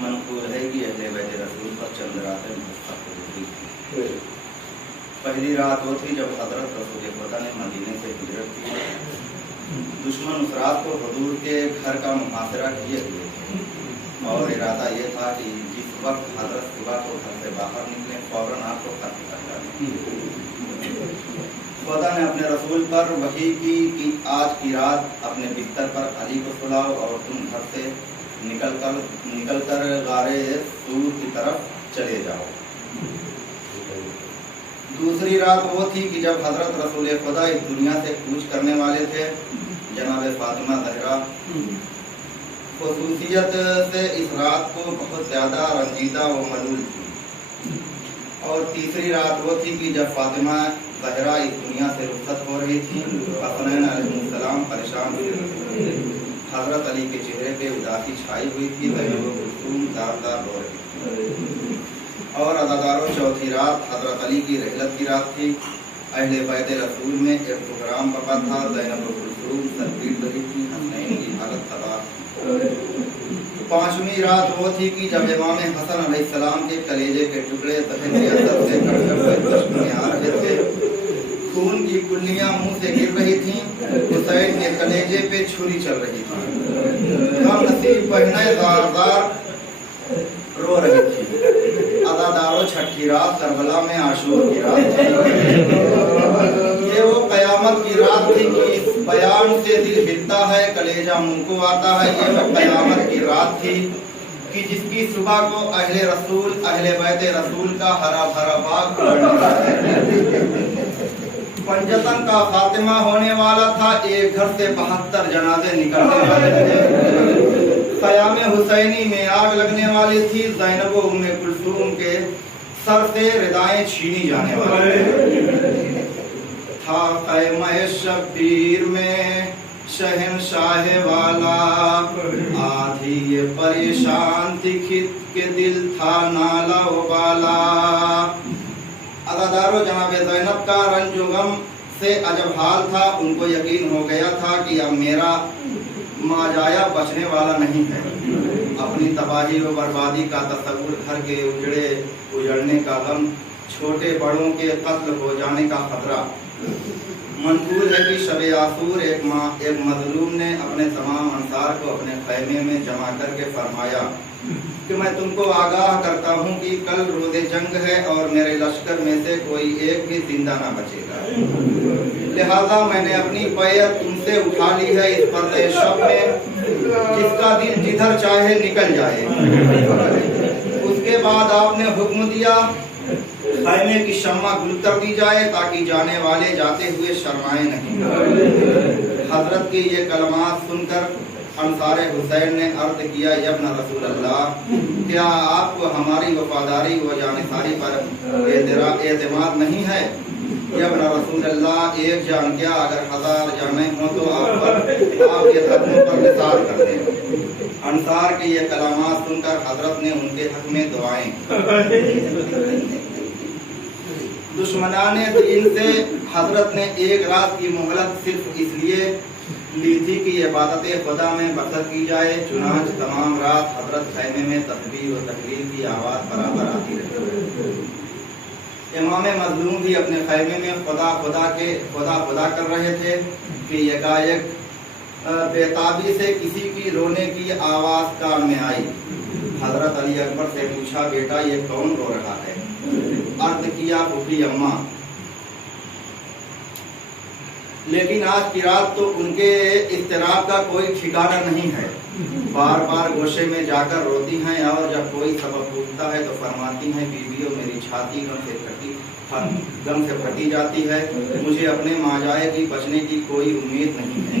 Mankhool है कि अहले बैत रसूल पर चंद रातें मुस्तक गुजरी थी। पहली रात वो थी जब हजरत रसूल खुदा ने मदीने से हिजरत की। दुश्मन उस रात को हुजूर के घर का मुहासरा किए हुए थे और इरादा ये था कि जिस वक्त हजरत सुबह को घर से बाहर निकले फौरन आपको खत्म कर डालें। खुदा ने अपने रसूल पर वही की कि आज की रात अपने बिस्तर पर अली को सुलाओ और तुम घर से निकलकर गारे सूर की तरफ चले जाओ। दूसरी रात वो थी कि जब हजरत रसूल खुदा इस दुनिया से कूच करने वाले थे। जनाब फातिमा ज़हरा खुसूसियत से इस रात को बहुत ज़्यादा रंजीदा व मलूल थी। और तीसरी रात वो थी कि जब फातिमा ज़हरा इस दुनिया से रुखसत हो रही थी। हसनैन अलैहिस्सलाम परेशान थे। हजरत अली के चेहरे पे उदासी छाई हुई थी। दार हो रही थी। और अदादारों चौथी रात हजरत अली की रहलत की रात थी। अहले बैत रसूल में एक प्रोग्राम पका था। ज़ैनब कुलसूम सरपीट रही थी। हसनैन की हालत तबाह। पांचवी रात वो थी कि जब इमाम हसन अलैहिस्सलाम के कलेजे के टुकड़े दहन के असर से कड़कड़ आ रहे थे। खून की कुल्लियां मुंह से गिर रही थीं। हुसैन के कलेजे पे छुरी चल रही थी। हम नसीब बहनें ज़ार रो रही थी। अदादारों छठी रात करबला में आशूर की रात थी। ये वो कयामत की रात थी कि इस बयान से दिल हिलता है, कलेजा मुंह को आता है। ये वो कयामत की रात थी कि जिसकी सुबह को अहले रसूल अहले बैत रसूल का हरा भरा बाग पंजतन का फातिमा होने वाला था। एक घर से 72 जनाजे निकलने वाले थे। क़याम हुसैनी में आग लगने वाली थी। ज़ैनब व उम्मे कुलसूम के सर से रिदाएं छीनी जाने वाली था। क़याम शब्बीर में शहनशाह वाला आधी ये परेशान थी खित के दिल था नाला उबाला। अदादारों जनाब ज़ैनब का रंज गम से अजब हाल था। उनको यकीन हो गया था कि अब मेरा माजाया बचने वाला नहीं है। अपनी तबाही व बर्बादी का तसव्वुर, घर के उजड़ने का गम, छोटे बड़ों के कत्ल हो जाने का खतरा। मंजूर है कि शब आसूर एक मजलूम ने अपने तमाम अंसार को अपने खैमे में जमा करके फरमाया कि मैं तुमको आगाह करता हूँ कि कल रोज़े जंग है और मेरे लश्कर में से कोई एक भी जिंदा ना बचेगा। लिहाजा मैंने अपनी बैयत तुमसे उठा ली है इस पर्दे शब में, जिसका दिल जिधर चाहे निकल जाए। उसके बाद आपने हुक्म दिया खैमे की शम्मा गुल कर दी जाए ताकि जाने वाले जाते हुए शर्माए नहीं। हजरत की ये कलमात सुनकर अंसारे हुसैन ने अर्ज किया, यब्न रसूल अल्लाह, क्या आपको हमारी वफादारी व जानिसारी पर एतमाद नहीं है? यब्न रसूल अल्लाह, एक जान क्या अगर 1000 जाने हो तो आप ये खत्म पर निसार कर दें। अंसार के ये कलामात सुनकर हजरत ने उनके हक में दुआएं दुश्मनाने दीन से हजरत ने एक रात की मोहलत सिर्फ इसलिए ली थी कि इबादत खुदा में बसर की जाए। चुनांच तमाम रात हजरत खैमे में तस्बीह व तकबीर की आवाज़ बराबर आती रही। इमाम मजलूम भी अपने खैमे में खुदा कर रहे थे कि यकायक बेताबी से किसी की रोने की आवाज़ कान में आई। हजरत अली अकबर से पूछा, बेटा ये कौन रो रहा है? अर्ज किया, फूफी अम्मा। लेकिन आज की रात तो उनके इस्तिराब का कोई ठिकाना नहीं है। बार बार गोशे में जाकर रोती हैं और जब कोई सबब पूछता है तो फरमाती हैं, बीवियों मेरी छाती गम से फटी जाती है। मुझे अपने माजाए की बचने की कोई उम्मीद नहीं है।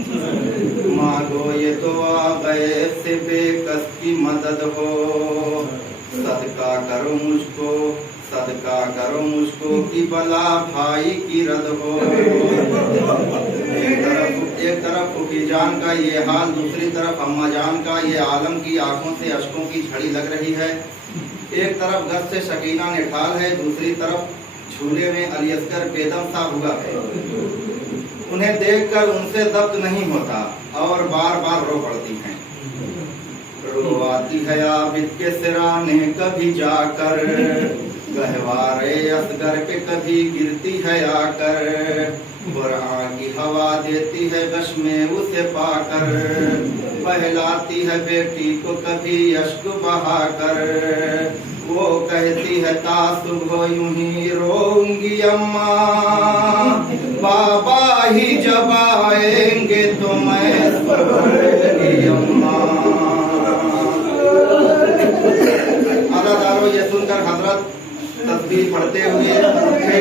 मांगो ये तो गैब से बेकस की मदद हो, सदका करो मुझको कि बला भाई की रद हो। एक तरफ फूफी जान का ये हाल, दूसरी तरफ अम्मा जान का ये आलम की आंखों से अश्कों की झड़ी लग रही है। एक तरफ गज से शकीना निठाल है, दूसरी तरफ झूले में अली असगर बेदम सा हुआ है। उन्हें देखकर उनसे दब्त नहीं होता और बार बार रो पड़ती हैं। रो आती है आबिद के सिराने कभी जाकर, गहवारे असगर पे कभी गिरती है आकर, बुरहान की हवा देती है बश में उसे पाकर, बहलाती है बेटी को कभी अश्क बहाकर, वो कहती है तासुबह यूं ही रोऊंगी अम्मा, बाबा ही जब आएंगे तो मैं सोऊंगी अम्मा। अदादारों, ये सुनकर हजरत तस्बीह पढ़ते हुए उठे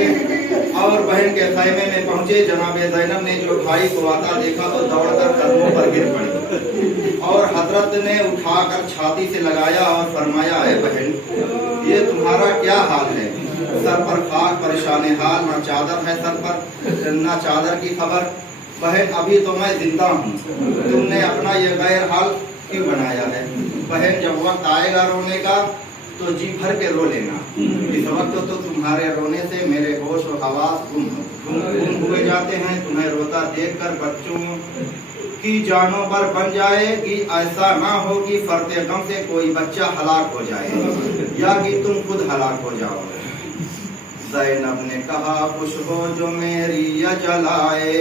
और बहन के खैमे में पहुंचे। जनाबे ज़ैनब ने जो भाई को आता देखा तो दौड़कर कदमों पर गिर पड़ी और हजरत ने उठाकर छाती से लगाया और फरमाया, है बहन, ये तुम्हारा क्या हाल है? सर पर खाक, परेशान हाल, ना चादर है सर पर, ना चादर की खबर। बहन, अभी तो मैं जिंदा हूँ, तुमने अपना ये गैर हाल क्यों बनाया है? बहन, जब वक्त आएगा रोने का तो जी भर के रो लेना। इस वक्त तो तुम्हारे रोने से मेरे होश और हवास गुम हुए जाते हैं। तुम्हें रोता देखकर बच्चों की जानों पर बन जाए कि ऐसा ना हो कि फरते गम से कोई बच्चा हलाक हो जाए या कि तुम खुद हलाक हो जाओ। ज़ैनब ने कहा, खुश हो जो मेरी जलाए,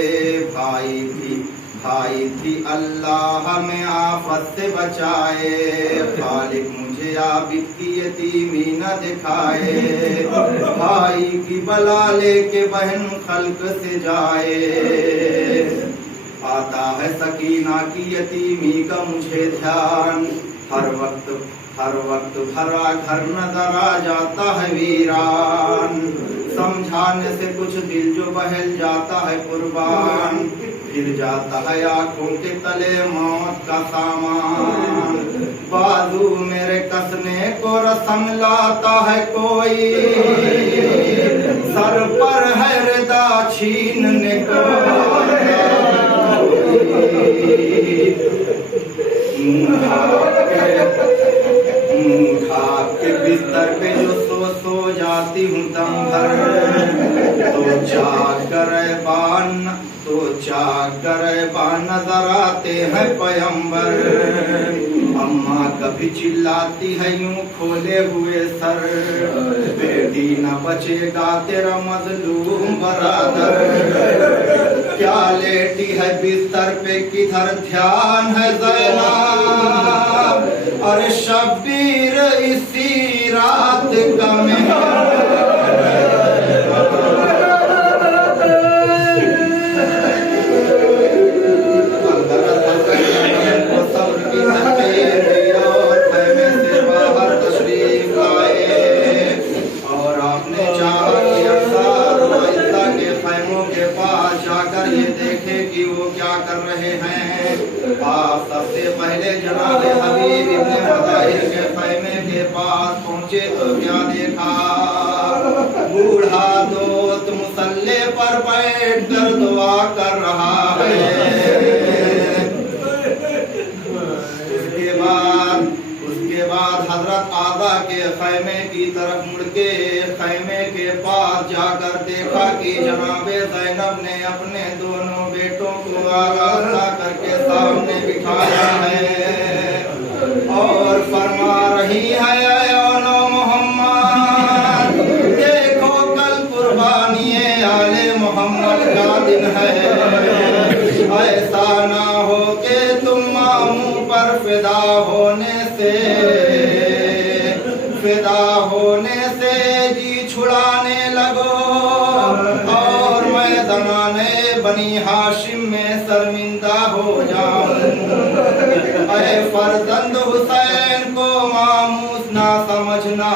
भाई थी अल्लाह में आफत से बचाए, खालिक मुझे आबिद की यतीमी न दिखाए, भाई की बला लेके बहन खल्क से जाए, आता है सकीना की यतीमी का मुझे ध्यान, हर वक्त भरा घर नजर आ जाता है वीरान, समझाने से कुछ दिल जो बहल जाता है कुर्बान, फिर जाता है आंखों के तले मौत का सामान, बाजू मेरे कसने को रसम लाता है कोई, सर पर है रिदा छीनने को मुँह के बिस्तर पे जो सो जाती हूँ दम भर, तो जाकर बान नजर आते हैं पयंबर, अम्मा कभी चिल्लाती है यूं खोले हुए सर, बेटी न बचेगा तेरा मजलूम बरादर, क्या लेटी है बिस्तर पे किधर ध्यान है ज़ैनब, और शब्बीर इसी रात का सबसे पहले जनाबे हबीब इब्ने मुताहिर के खैमे के पास पहुंचे तो क्या देखा, बूढ़ा दोस्त मुसल्ले पर बैठ कर दुआ कर रहा है। उसके बाद हजरत आदा के खैमे की तरफ मुड़ के खैमे के पास जाकर देखा कि जनाबे ज़ैनब ने अपने दोनों बेटों को आगाह करके सामने बिठाया है और फरमा रही है, औनो मोहम्मद, देखो कल कुर्बानी आले मोहम्मद का दिन है, ऐसा ना हो कि तुम मामू पर फिदा होने से जी छुड़ाने लगो और मैं ज़माने बनी हाशिम में शर्मिंदा हो जाऊं। ऐ फर्जंद हुसैन को मामूस ना समझना,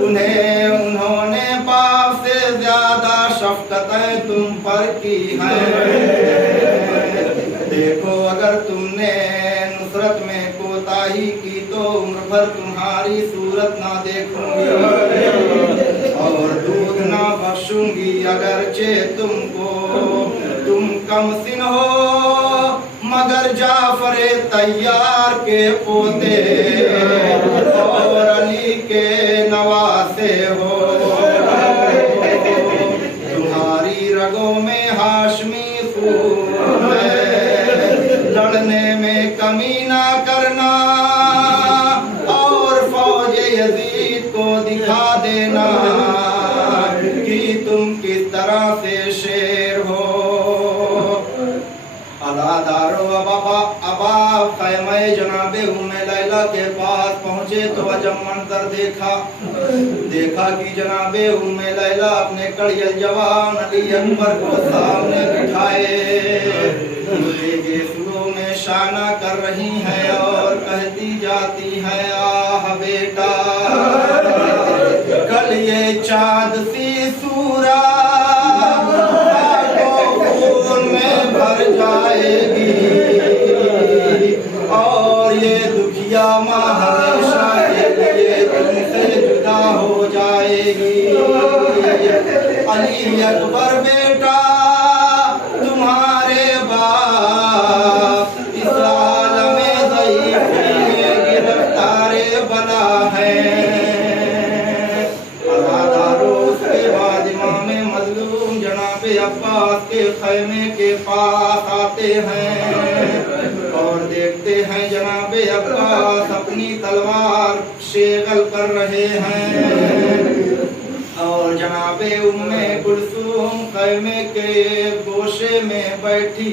उन्होंने बाप से ज्यादा शफकतें तुम पर की हैं। देखो अगर तुमने नुसरत में कोताही की तो उम्र भर तुम्हारी सूरत ना देखूंगी और दूध ना बख्शूंगी, अगरचे तुम कमसिन हो मगर जाफरे तैयार के पोते और अली के नवासे हो, तुम्हारी रगों में हाशमी खून है, लड़ने में कमी ना करना, अब आप ख़ैमे जनाबे उम्मे लैला के पास पहुँचे तो अजब मंजर देखा कि जनाबे उम्मे लैला अपने कड़ियल जवान अली अकबर को सामने बिठाए सुरों में शाना कर रही हैं और कहती जाती हैं, आह बेटा कल ये चाँद सी सूरत खून में भर जाएगी और ये दुखिया माँ हमेशा के लिए तुमसे जुदा हो जाएगी। अली अकबर बेटा तुम्हारे बाप इस आलम ज़ईफ़ में गिरफ्तारे बला है। उसके बाद इमाम मज़लूम जनाबे अब्बास के खैमे के पास आते हैं और देखते हैं जनाबे अब्बास अपनी तलवार शेगल कर रहे हैं और जनाबे उम्मे कुलसूम खैमे के गोशे में बैठी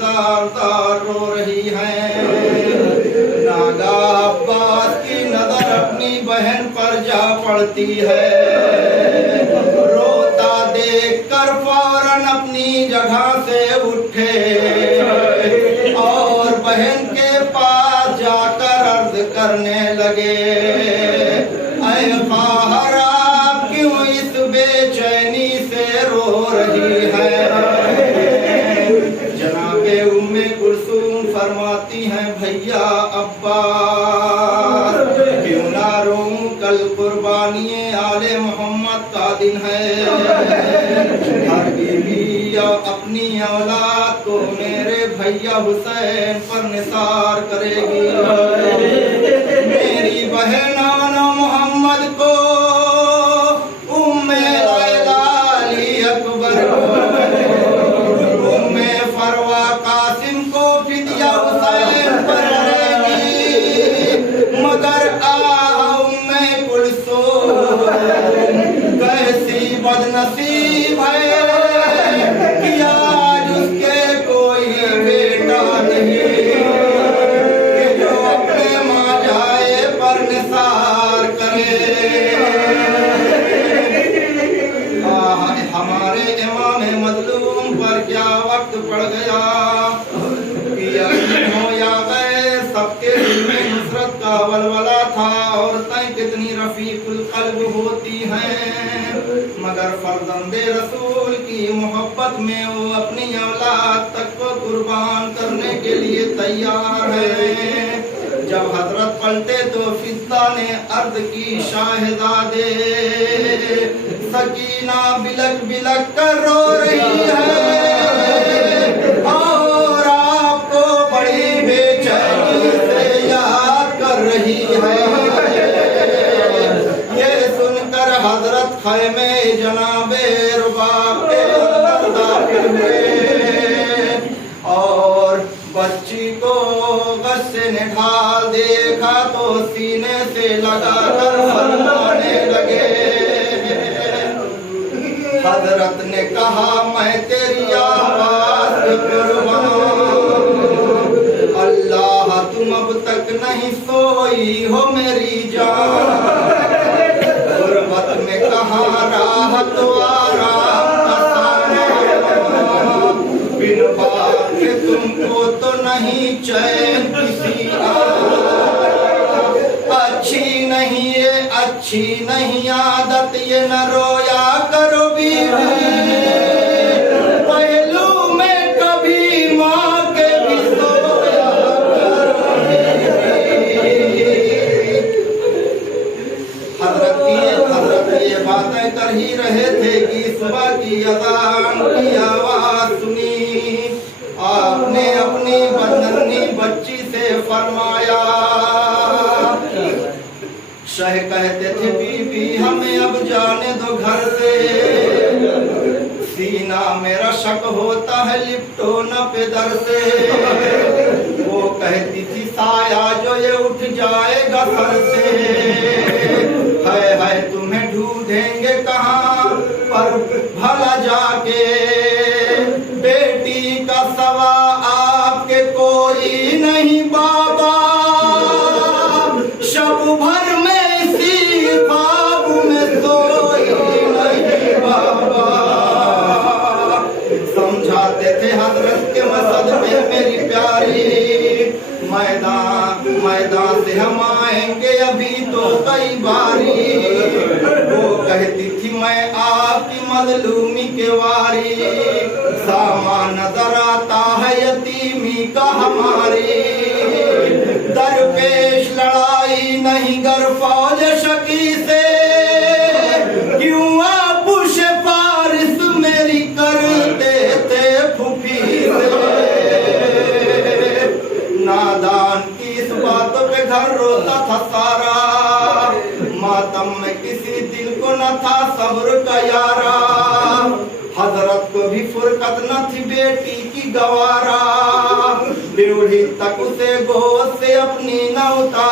ज़ार-ज़ार रो रही हैं। नागा अब्बास की नजर अपनी बहन पर जा पड़ती है। रोता देखकर फौरन अपनी जगह से उठे और बहन के पास जाकर अर्ज करने लगे, ऐ ख़ाहरा क्यों इस बेचैनी से रो रही है। जनाबे उम्मे कुलसूम फरमाती हैं, भैया अब्बास क्यों ना रोऊं, कल कुर्बानी आले मोहम्मद का दिन है। हर बीवी अपनी औलाद को मेरे भैया हुसैन पर निसार करेगी। मेरी बहन मोहम्मद को उम्मे लैला अली अकबर को उम्मे फरवा कासिम को फिदिया हुसैन पर करेगी। मगर उम्मे कुलसूम कैसी बदनसीब है कि आज उसके कोई बेटा नहीं कि जो अपने माँ जाए पर निसार करे। हमारे इमाम मज़लूम पर क्या वक्त पड़ गया कि यकीन हो या गैर सबके दिल में नुसरत का वलवला था। औरतें कितनी रफ़ीकुल क़ल्ब होती हैं मगर फर्जंदे रसूल की मोहब्बत में वो अपनी औलाद तक को कुर्बान करने के लिए तैयार है। जब हजरत पलटे तो फिज़्ज़ा ने अर्ज़ की, शाहज़ादे सकीना बिलक बिलक कर रो रही है और आपको बड़ी बेचैनी से याद कर रही है। ये सुनकर हजरत खैमे जनाबे रुबाब के अंदर दाखिल हुए और बच्ची को गस्से ने ढाल देखा तो सीने से लगाकर फरमाने लगे। हजरत ने कहा, मैं तेरी आवाज़ पे कुर्बान, अल्लाह तुम अब तक नहीं सोई हो मेरी जान। गुर्बत में कहा राहत आराम का सामा, बिन बात के तुमको तो नहीं चैन किसी अच्छी नहीं आदत ये न रोया करो बीवी, पहलू में कभी माँ के भी सोया करो। हजरत ये बातें कर ही रहे थे कि सुबह की अज़ान की आवाज सुनी। आपने अपनी बंदनी बच्ची से फरमाया, शाह कहते थे बीबी हमें अब जाने दो घर से, सीना मेरा शक होता है लिपटो न पे दर से। वो कहती थी साया जो ये उठ जाएगा सर से, है तुम्हें ढूंढेंगे कहाँ पर भला जाके, बेटी का सवा आपके कोई मैदान से हम आएंगे अभी तो कई बारी। वो कहती थी मैं आपकी मजलूमी के वारी, सामान नजर आता है यतीमी का हमारी। दरपेश लड़ाई नहीं गर फौज शकी से, क्यों आप सिफारिश मेरी करते थे फूफी से। नादान की इस बात पे घर रोता था सारा, मातम में किसी दिल को न था सब्र का यारा। हजरत को भी फुरकत न थी बेटी की गवारा, बिरूढ़ी तक उसे गोद से अपनी न उतारा।